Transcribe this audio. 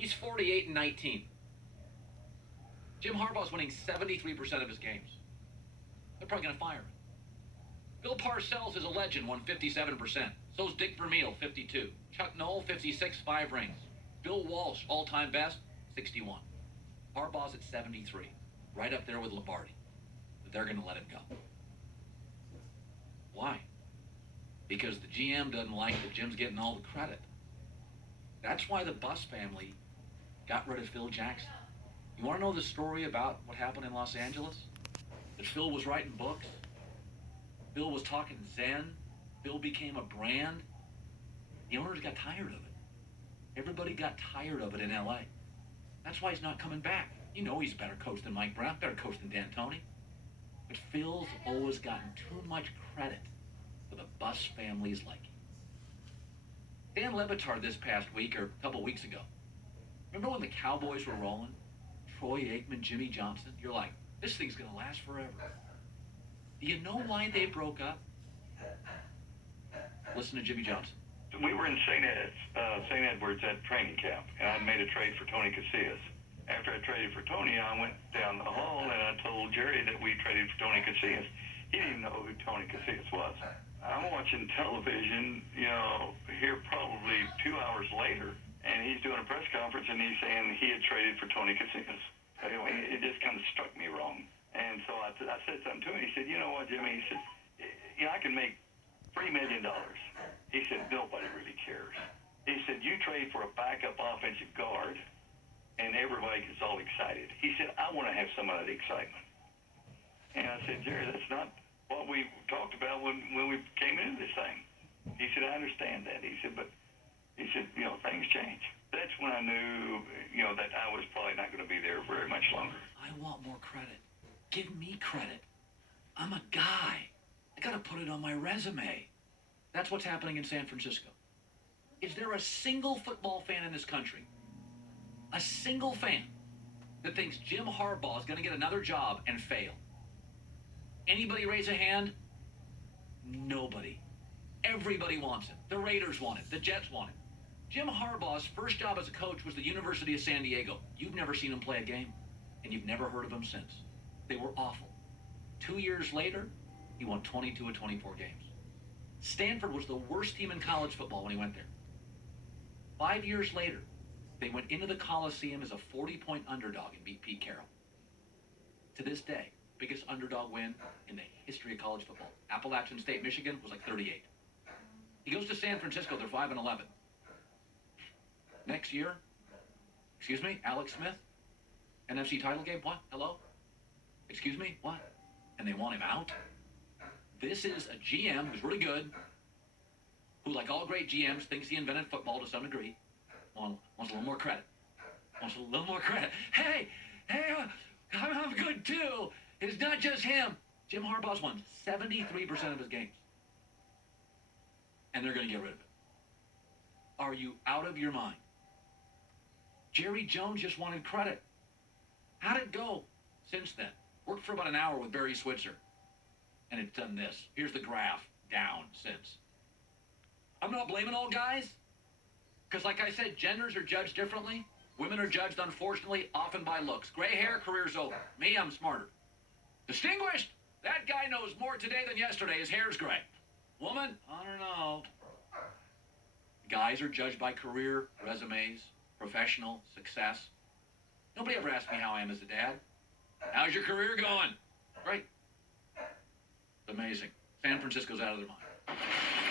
He's 48-19. Jim Harbaugh's winning 73% of his games. They're probably going to fire him. Bill Parcells is a legend, won 57%. So's Dick Vermeil, 52. Chuck Noll, 56, 5 rings. Bill Walsh, all-time best, 61. Harbaugh's at 73, right up there with Lombardi. But they're going to let him go. Why? Because the GM doesn't like that Jim's getting all the credit. That's why the Buss family got rid of Phil Jackson. You want to know the story about what happened in Los Angeles? That Phil was writing books. Bill was talking Zen. Bill became a brand. The owners got tired of it. Everybody got tired of it in L.A. That's why he's not coming back. You know he's a better coach than Mike Brown, better coach than D'Antoni. But Phil's always gotten too much credit for the Buss family's liking. Dan Le Batard this past week, or a couple weeks ago. Remember when the Cowboys were rolling? Troy Aikman, Jimmy Johnson? You're like, this thing's going to last forever. Do you know why they broke up? Listen to Jimmy Johnson. We were in St. Edwards at training camp, and I'd made a trade for Tony Casillas. After I traded for Tony, I went down the hall and I told Jerry that we traded for Tony Casillas. He didn't know who Tony Casillas was. I'm watching television, here probably 2 hours later, and he's doing a press conference and he's saying he had traded for Tony Casillas. Anyway, it just kind of struck me wrong. And so I said something to him. He said, you know what, Jimmy? He said, I can make $3 million. He said, nobody really cares. He said, you trade for a backup offensive guard, and everybody gets all excited. He said, I want to have some of that excitement. And I said, Jerry, that's not what we talked about when we came into this thing. He said, I understand that. He said, but things change. That's when I knew, that I was probably not going to be there very much longer. I want more credit. Give me credit. I'm a guy. I got to put it on my resume. That's what's happening in San Francisco. Is there a single football fan in this country, a single fan, that thinks Jim Harbaugh is going to get another job and fail? Anybody raise a hand? Nobody. Everybody wants it. The Raiders want it. The Jets want it. Jim Harbaugh's first job as a coach was the University of San Diego. You've never seen him play a game, and you've never heard of him since. They were awful. 2 years later, he won 22 of 24 games. Stanford was the worst team in college football when he went there. 5 years later, they went into the Coliseum as a 40-point underdog and beat Pete Carroll. To this day, biggest underdog win in the history of college football. Appalachian State, Michigan was like 38. He goes to San Francisco, they're 5-11. Next year, Alex Smith, NFC title game, what? Hello? Excuse me, what? And they want him out? This is a GM who's really good, who, like all great GMs, thinks he invented football to some degree, wants a little more credit. Hey, I'm good too. It's not just him. Jim Harbaugh's won 73% of his games. And they're going to get rid of it. Are you out of your mind? Jerry Jones just wanted credit. How'd it go since then? Worked for about an hour with Barry Switzer. And it's done this. Here's the graph down since. I'm not blaming all guys. Because like I said, genders are judged differently. Women are judged, unfortunately, often by looks. Gray hair, career's over. Me, I'm smarter. Distinguished? That guy knows more today than yesterday. His hair's gray. Woman? I don't know. Guys are judged by career, resumes, professional success. Nobody ever asked me how I am as a dad. How's your career going? Great. It's amazing. San Francisco's out of their mind.